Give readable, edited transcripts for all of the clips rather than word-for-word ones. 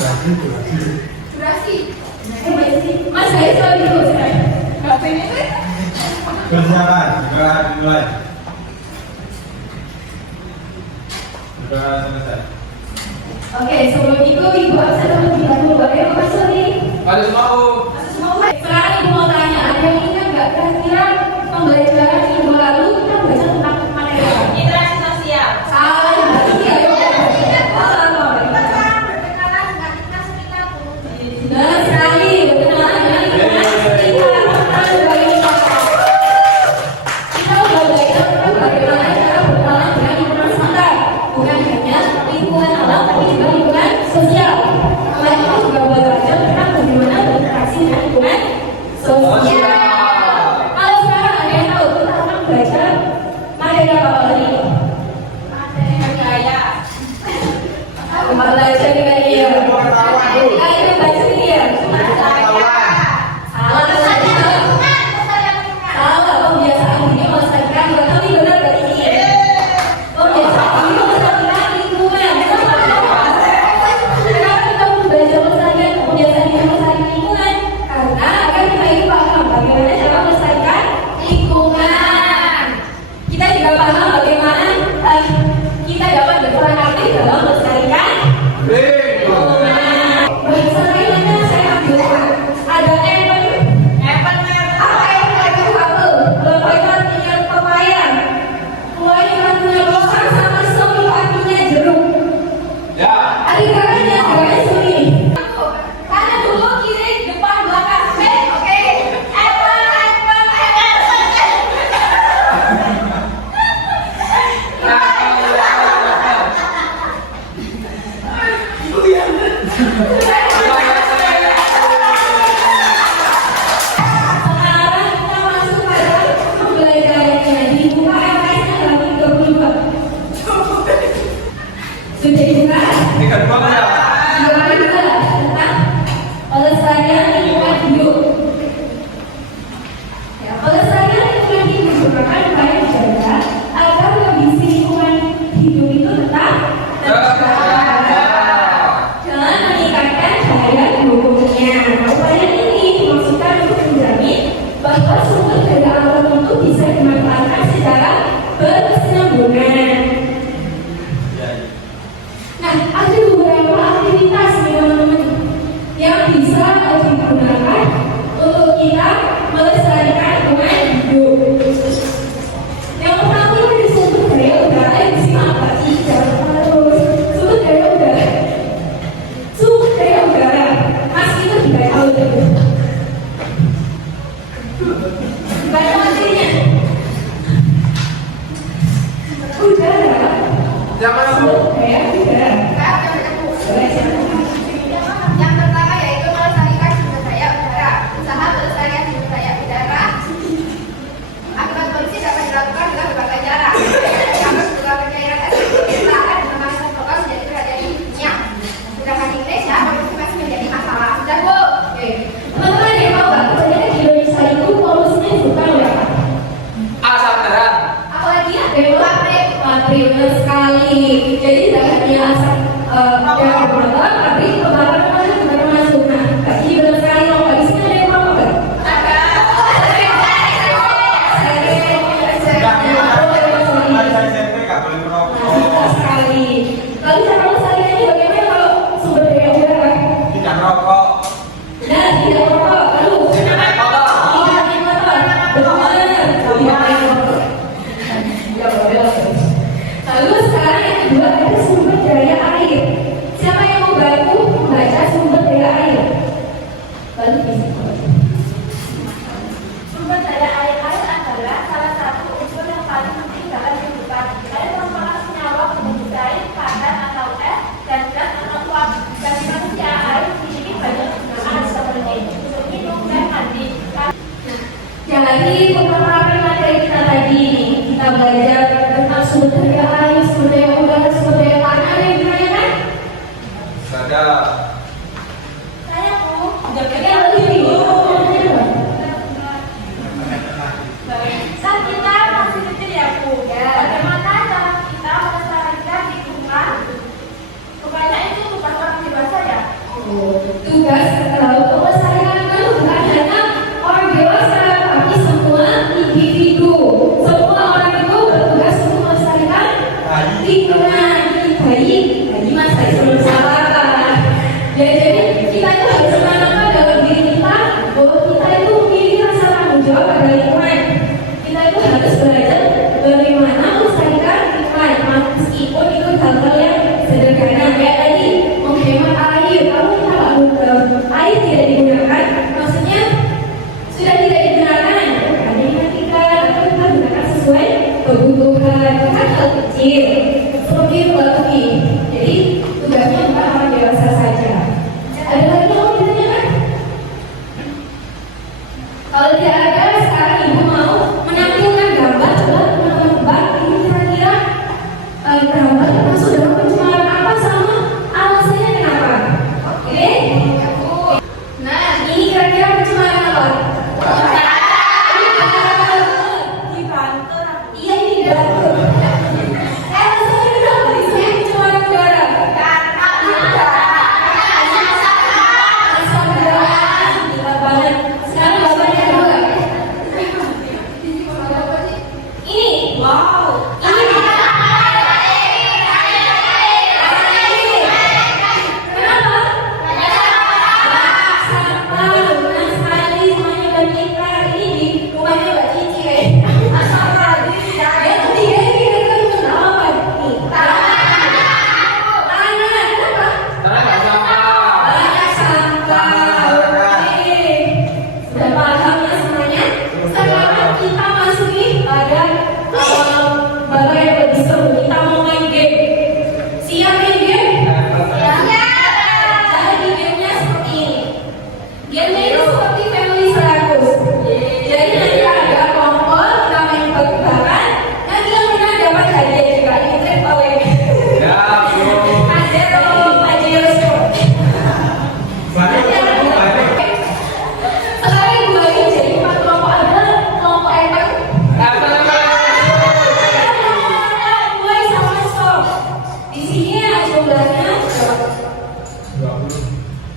Durasi. Mas saya selalu ikut saya. Berapa ini tuh? Persiapan, dimulai. Sudah selesai. Oke, sebelum itu Ibu Aksa terlebih dahulu bagaimana Mas Sony? Harus mau. Sekarang Ibu mau tanya, ada yang ingat nggak kira-kira pembelajaran minggu lalu kita belajar tentang materi apa? Interaksi sosial. Salah ya, iya ya. Benar sekali, berkenalan dengan lingkungan sekitar. Kita udah belajar tentang bagaimana cara berkenalan dengan lingkungan sekitar, bukan hanya lingkungan alam tapi juga lingkungan sosial. Selain itu juga belajar tentang bagaimana berinteraksi dengan lingkungan sosial. Kalau sekarang ada yang tahu kita akan belajar materi apa tadi? Materi gaya. Belajar dengan dia. Ayo baca dia. Salah tadi. Salah pembiasaan ini melestarikan tapi benar dari ini. Pembiasaan ini melestarikan lingkungan. Kenapa kita belajar melestarikan pembiasaan ini melestarikan lingkungan? Karena agar kita ini paham bagaimana cara melestarikan lingkungan. Kita juga paham bagaimana kita dapat berperan aktif dalam melestarikan lingkungan. Selanjutnya saya ambil ada apa yang lagi apel, lembaga punya pepaya, buah yang punya pisang sama semi artinya jeruk. Ya. Adik-adiknya sebenarnya semi. Kanan dulu, kiri, depan, belakang. Oke. Sekarang kita masuk pada pembelajarannya. Dibuka LKS-nya halaman 32. Sudah dibuka? Tinggal dua ya. Gimana juga tentang pelestarian lingkungan hidup. Ya, pelestarian lingkungan hidup merupakan upaya menjaga agar kondisi lingkungan hidup itu tetap terjaga dengan meningkatkan daya dukungnya. Upaya ini dimaksudkan untuk menjamin bahwa sumber daya alam itu bisa dimanfaatkan secara berkesinambungan. Nah, ada beberapa aktivitas nih teman-teman yang bisa digunakan untuk kita melestarikan lingkungan hidup. Yang pertama ini sumber daya udara yang bisa apa sih? Jangan terus sumber daya udara. Sumber daya udara, Mas kita juga tahu itu. Baca materinya. Udara. Yang mana, Bu? Sumber daya udara. Yang pertama yaitu melestarikan sumber daya udara. Usaha pelestarian sumber daya udara akibat polusi dapat dilakukan dengan berbagai cara. Yang pertama pencairan es diusahakan dengan protokol menjadi perhatian dunia. Sedangkan di Indonesia polusi masih menjadi masalah. Sudah, Bu. Oke. Teman-teman ada yang tahu nggak? Kebanyakan di Indonesia itu polusinya bukan berapa? Asap terang. Apalagi ada yang pabrik, benar sekali. Jadi tidak hanya asap yang bermotor, tapi kebakaran rumah juga termasuk. Nah, jadi benar sekali loh. Di sini ada yang tahu nggak? Masa SMP nggak boleh merokok. Nah, sekali. Lalu cara melestarikannya bagaimana kalau sumber daya udara? Tidak merokok. Nah, tidak merokok. Lalu Tidak naik motor. tidak naik motor. Benar. Tidak naik motor. Ya boleh. Lalu sekarang yang kedua ada sumber daya air. Siapa yang mau bantu membaca sumber daya air? Lalu bisa. Sumber daya air adalah salah satu unsur yang paling penting dalam kehidupan. Air merupakan senyawa pembentuk air, padat atau es, dan gas atau uap. Bagi manusia, air memiliki banyak kegunaan seperti untuk minum dan mandi. Jadi beberapa materi kita tadi ini kita belajar tentang sumber daya air, sumber daya udara, sumber daya tanah. Ada yang ditanyakan? Ada. Saya Bu, Jadi lebih bingung. saat kita masih kecil ya Bu. Bagaimana cara kita melestarikan lingkungan? Rupanya itu bukan orang dewasa ya.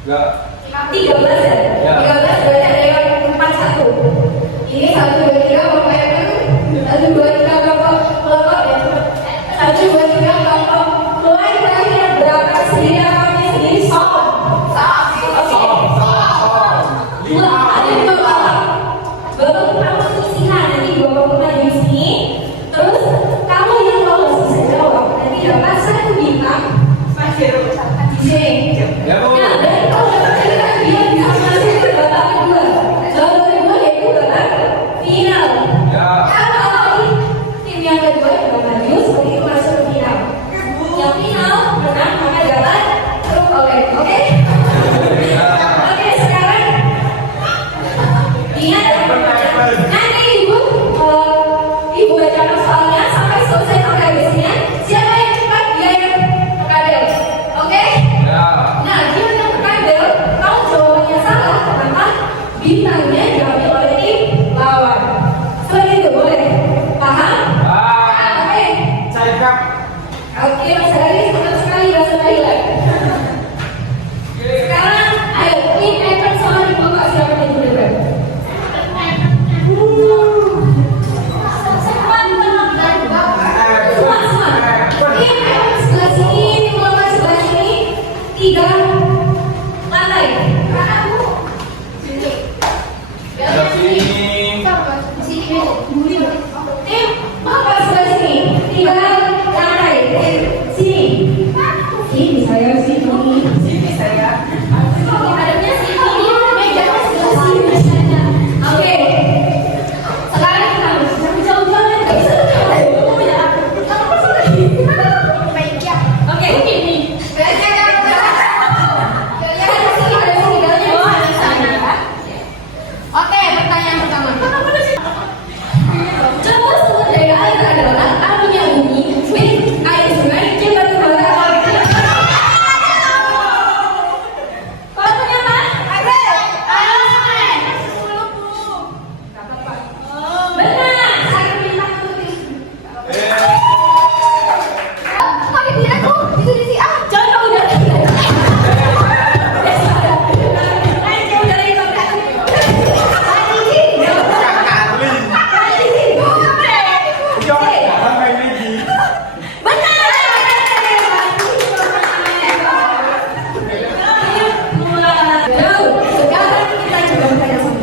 Enggak. 13 ya? Ya. 13 banyak dari 41. Ini 1, 2, 3 kelompok yang penuh. 1, 2, 3 kelompok ya. 1, 2, 3 kelompok. Mulai terakhir berapa sendiri apanya sendiri? Sok. Dua, ada 2 kelompok. Bapak kamu isihan nanti bapak mulai di sini. Terus kamu yang lolos bisa jawab. Nanti dapat 1 bintang. Di sini. Ya, Bu. Nah, dan kalau dapat cerita dia bisa masuk ke babak kedua. Babak kedua yaitu babak final. Ya. Kalau tim yang kedua yang maju seperti itu masuk ke final. Yang final menang maka dapat truk oleh. Oke? Oke, sekarang ingat nanti ibu bacakan soalnya sampai selesai sampai habisnya. Siapa yang cepat dia yang kadal. Oke? Ya. Nah, dia yang kadal, kalau jawabannya salah, maka bintangnya diambil oleh tim lawan. Seperti itu boleh? Paham? Oke. Cakap. Oke, Mas Hari, senang sekali bahasa Thailand. Sekarang, ayo, tim Evan sama di bawah siapa yang duluan? Tim Evan sebelah sini, tim Evan sebelah sini, 3 lantai. Sebelah sini. Tim Bapak sebelah sini, 3 lantai. Sini. Sini saya, sini. Sini saya. Adanya sini, mejanya sebelah sini. Oke. Sekarang kita harus jauh-jauh, nggak bisa jauh ya. Oke, ini. Oke, pertanyaan pertama. Coba sebut dari air adalah artinya bunyi, air sungai, cepat kembali. Kalau ternyata benar, saya minta tulis. Tapi tidak tuh, itu di si A. Coba udah. Ayo jauh dari kotak. Jangan main lagi. Benar. Sekarang kita coba bertanya sama.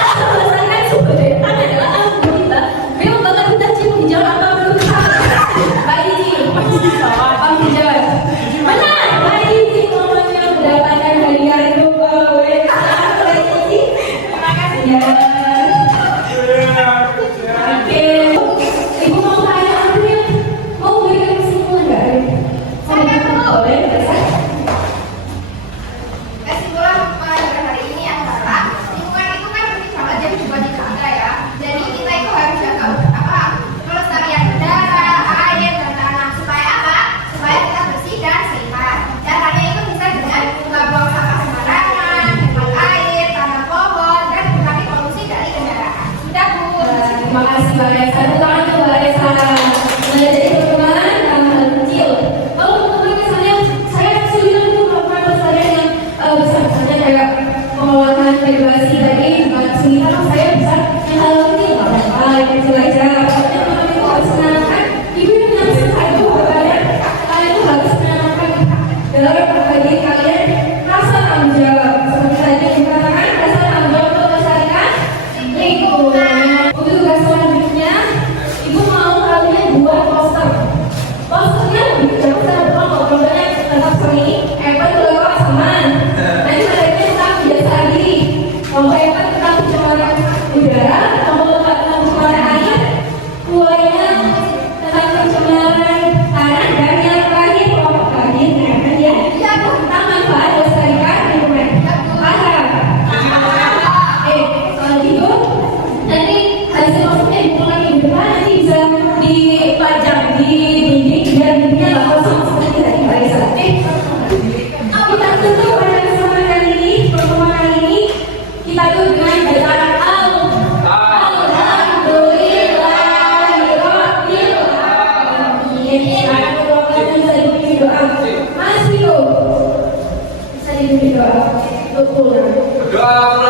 Pasangan suku dari tanah adalah alam kita. Memang bakal kita cium hijau apa belum tahu. Bayi Pak Hijau. Benar. Bayi semuanya mendapatkan hadiah giveaway. Terima kasih ya. Oke, ibu mau tanya apa ya? Mau berikan kesimpulan nggak? Saya boleh, bisa. Kesimpulan pelajaran hari ini adalah lingkungan itu kan bersama jadi juga tidak ada ya. Jadi kita itu harus jaga apa? Pelestarian udara, air dan tanah supaya apa? Supaya kita bersih dan sehat. Caranya itu bisa dengan nggak buang sampah sembarangan, hemat air, tanam pohon dan mengurangi polusi dari kendaraan. Sudah Bu. Terima kasih Mbak Resa. Tepuk tangan untuk Mbak Resa. Menjadi perkembangan hal kecil. Kalau teman-teman misalnya saya masih bilang itu melakukan pelestarian yang besar, misalnya kayak pengelolaan regulasi tadi fasilitas saya bisa yang hal kecil nggak apa-apa, yang kecil aja. Pokoknya teman-teman itu harus menanamkan. Ibu yang menanamkan itu kalian itu harus menanamkan dalam diri kalian rasa tanggung jawab. Seperti tadi dikatakan rasa tanggung jawab untuk melestarikan lingkungan. Untuk tugas selanjutnya, ibu mau kalian buat poster. Posternya jangan saya buat pokoknya tetap seni. Evan lewat sama. Nanti mereka tentang kebiasaan diri. Kalau Evan tentang pencemaran udara, kalau Bapak tentang pencemaran air, keluarnya tentang pencemaran tanah dan yang terakhir kelompok terakhir Evan ya. Iya pulang. Berdoa